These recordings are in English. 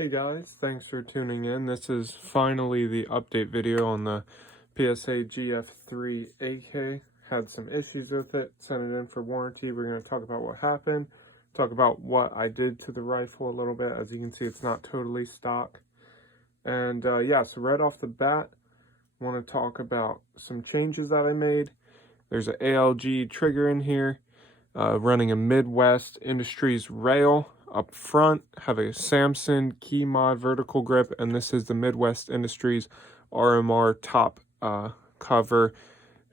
Hey guys, thanks for tuning in. This is finally the update video on the Psa GF3 AK. Had some issues with it, sent it in for warranty. We're going to talk about what happened, talk about what I did to the rifle a little bit. As you can see, it's not totally stock. And yeah, so right off the bat, I want to talk about some changes that I made. There's an ALG trigger in here, running a Midwest Industries rail. Up front, have a Samson key mod vertical grip, and this is the Midwest Industries RMR top cover.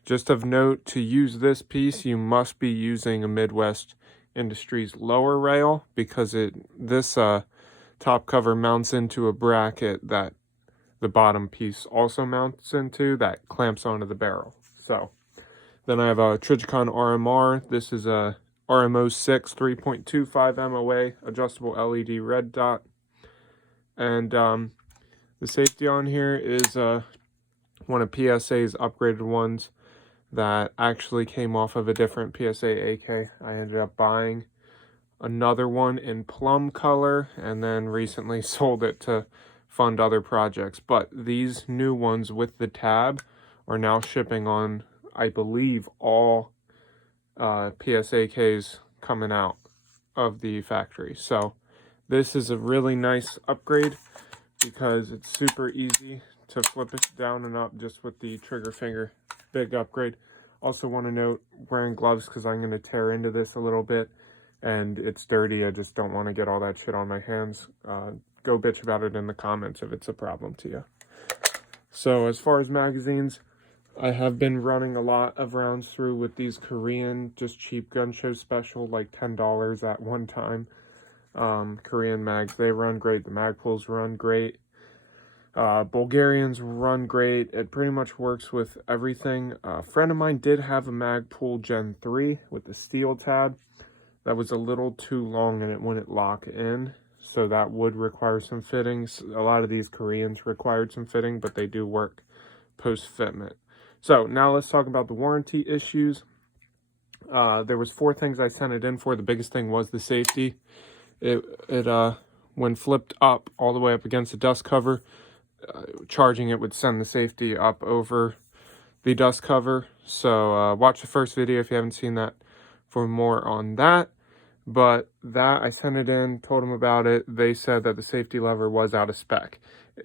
Just of note, to use this piece, you must be using a Midwest Industries lower rail because this top cover mounts into a bracket that the bottom piece also mounts into that clamps onto the barrel. So then I have a Trijicon RMR. This is a RMO 6 3.25 MOA adjustable LED red dot, and the safety on here is one of PSA's upgraded ones that actually came off of a different PSA AK. I ended up buying another one in plum color and then recently sold it to fund other projects, but these new ones with the tab are now shipping on, I believe, all PSAKs coming out of the factory. So this is a really nice upgrade because it's super easy to flip it down and up just with the trigger finger. Big upgrade. Also want to note, wearing gloves because I'm going to tear into this a little bit and it's dirty. I just don't want to get all that shit on my hands. Go bitch about it in the comments if it's a problem to you. So as far as magazines, I have been running a lot of rounds through with these Korean, just cheap gun show special, like $10 at one time. Korean mags, they run great. The Magpuls run great. Bulgarians run great. It pretty much works with everything. A friend of mine did have a Magpul Gen 3 with the steel tab. That was a little too long and it wouldn't lock in. So that would require some fittings. A lot of these Koreans required some fitting, but they do work post-fitment. So now let's talk about the warranty issues. There was 4 things I sent it in for. The biggest thing was the safety. It when flipped up all the way up against the dust cover, charging it would send the safety up over the dust cover. So watch the first video if you haven't seen that for more on that. But that, I sent it in, told them about it. They said that the safety lever was out of spec.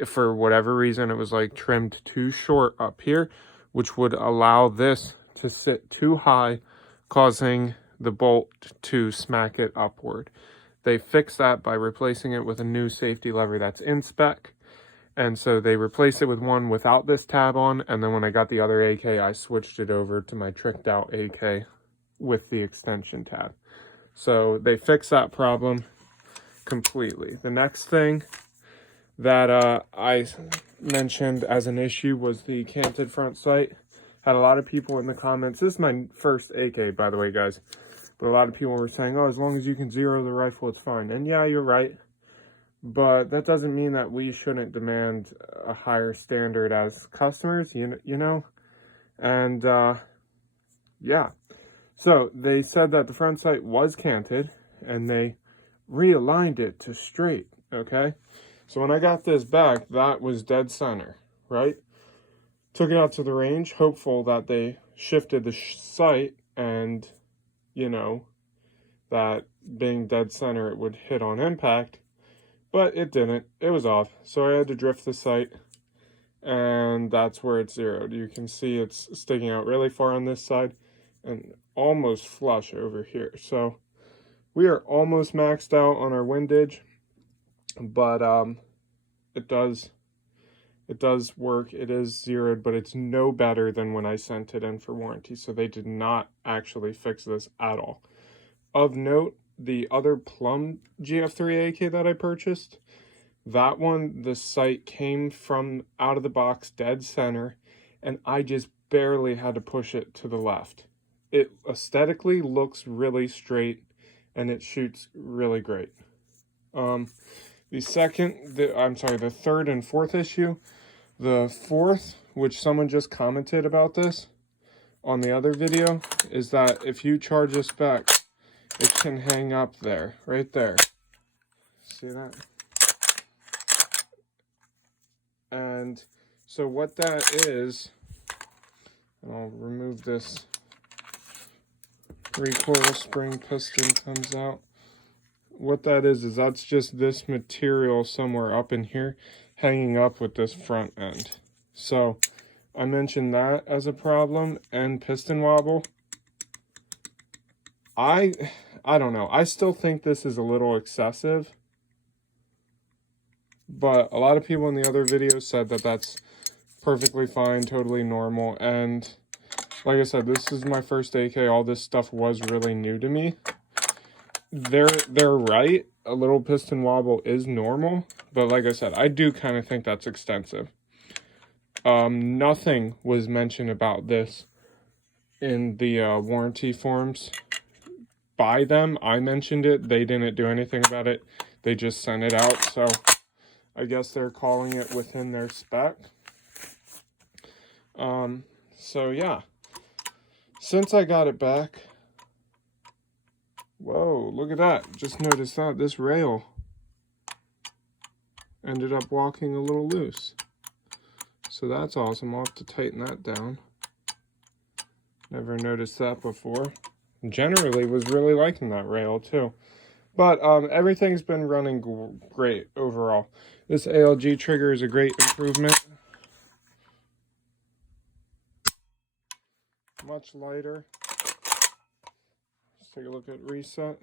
For whatever reason, it was like trimmed too short up here, which would allow this to sit too high, causing the bolt to smack it upward. They fixed that by replacing it with a new safety lever that's in spec. And so they replaced it with one without this tab on, and then when I got the other AK, I switched it over to my tricked out AK with the extension tab. So they fixed that problem completely. The next thing that I mentioned as an issue was the canted front sight. Had a lot of people in the comments. This is my first AK, by the way, guys. But a lot of people were saying, oh, as long as you can zero the rifle, it's fine. And yeah, you're right. But that doesn't mean that we shouldn't demand a higher standard as customers, you know? And yeah. So they said that the front sight was canted and they realigned it to straight, okay? So when I got this back, that was dead center, right? Took it out to the range, hopeful that they shifted the sight and, you know, that being dead center, it would hit on impact. But it didn't. It was off. So I had to drift the sight, and that's where it's zeroed. You can see it's sticking out really far on this side and almost flush over here. So we are almost maxed out on our windage, but it does work. It is zeroed, but it's no better than when I sent it in for warranty. So they did not actually fix this at all. Of note, the other Plum GF3 AK that I purchased, that one, the sight came from out of the box dead center, and I just barely had to push it to the left. It aesthetically looks really straight, and it shoots really great. The third and fourth issue. The fourth, which someone just commented about this on the other video, is that if you charge this back, it can hang up there, right there. See that? And so what that is, and I'll remove this recoil spring piston comes out. What that is that's just this material somewhere up in here hanging up with this front end. So I mentioned that as a problem, and piston wobble. I don't know. I still think this is a little excessive, but a lot of people in the other videos said that that's perfectly fine, totally normal. And like I said, this is my first AK. All this stuff was really new to me. They're right. A little piston wobble is normal, but like I said, I do kind of think that's extensive. Nothing was mentioned about this in the warranty forms by them. I mentioned it. They didn't do anything about it. They just sent it out. So I guess they're calling it within their spec. So yeah, since I got it back, whoa, look at that. Just noticed that this rail ended up walking a little loose. So that's awesome. I'll have to tighten that down. Never noticed that before. Generally was really liking that rail too. But everything's been running great overall. This ALG trigger is a great improvement. Much lighter. Let's take a look at reset.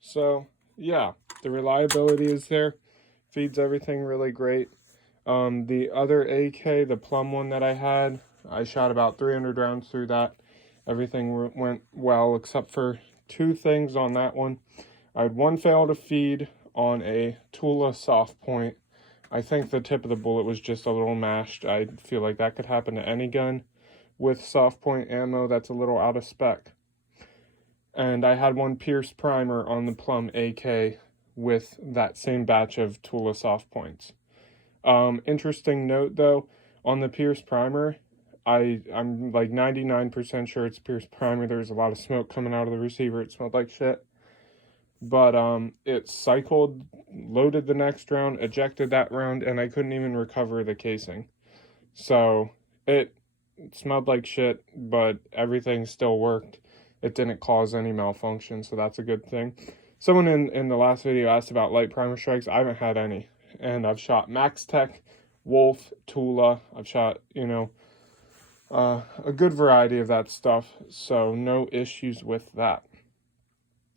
So yeah, the reliability is there. Feeds everything really great. The other AK, the plum one that I had, I shot about 300 rounds through that. Everything went well except for two things on that one. I had one fail to feed on a Tula soft point. I think the tip of the bullet was just a little mashed. I feel like that could happen to any gun with soft point ammo that's a little out of spec. And I had one Pierce primer on the plum AK with that same batch of Tula soft points. Interesting note though, on the Pierce primer, I'm like 99% sure it's Pierce primer. There's a lot of smoke coming out of the receiver. It smelled like shit. But it cycled, loaded the next round, ejected that round, and I couldn't even recover the casing. So it smelled like shit, but everything still worked. It didn't cause any malfunction, so that's a good thing. Someone in the last video asked about light primer strikes. I haven't had any. And I've shot Max Tech, Wolf, Tula. I've shot, you know, a good variety of that stuff. So no issues with that.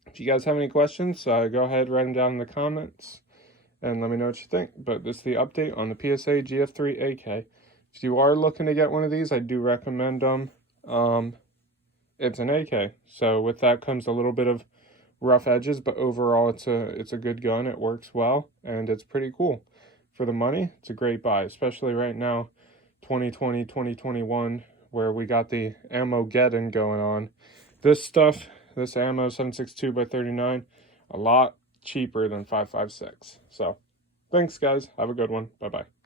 If you guys have any questions, go ahead, write them down in the comments. And let me know what you think. But this is the update on the Psa GF3 AK. If you are looking to get one of these, I do recommend them. It's an AK. So with that comes a little bit of rough edges, but overall it's a good gun. It works well and it's pretty cool. For the money, it's a great buy, especially right now, 2020, 2021, where we got the ammo-geddon going on. This stuff, this ammo 7.62x39, a lot cheaper than 5.56. So thanks guys, have a good one. Bye bye.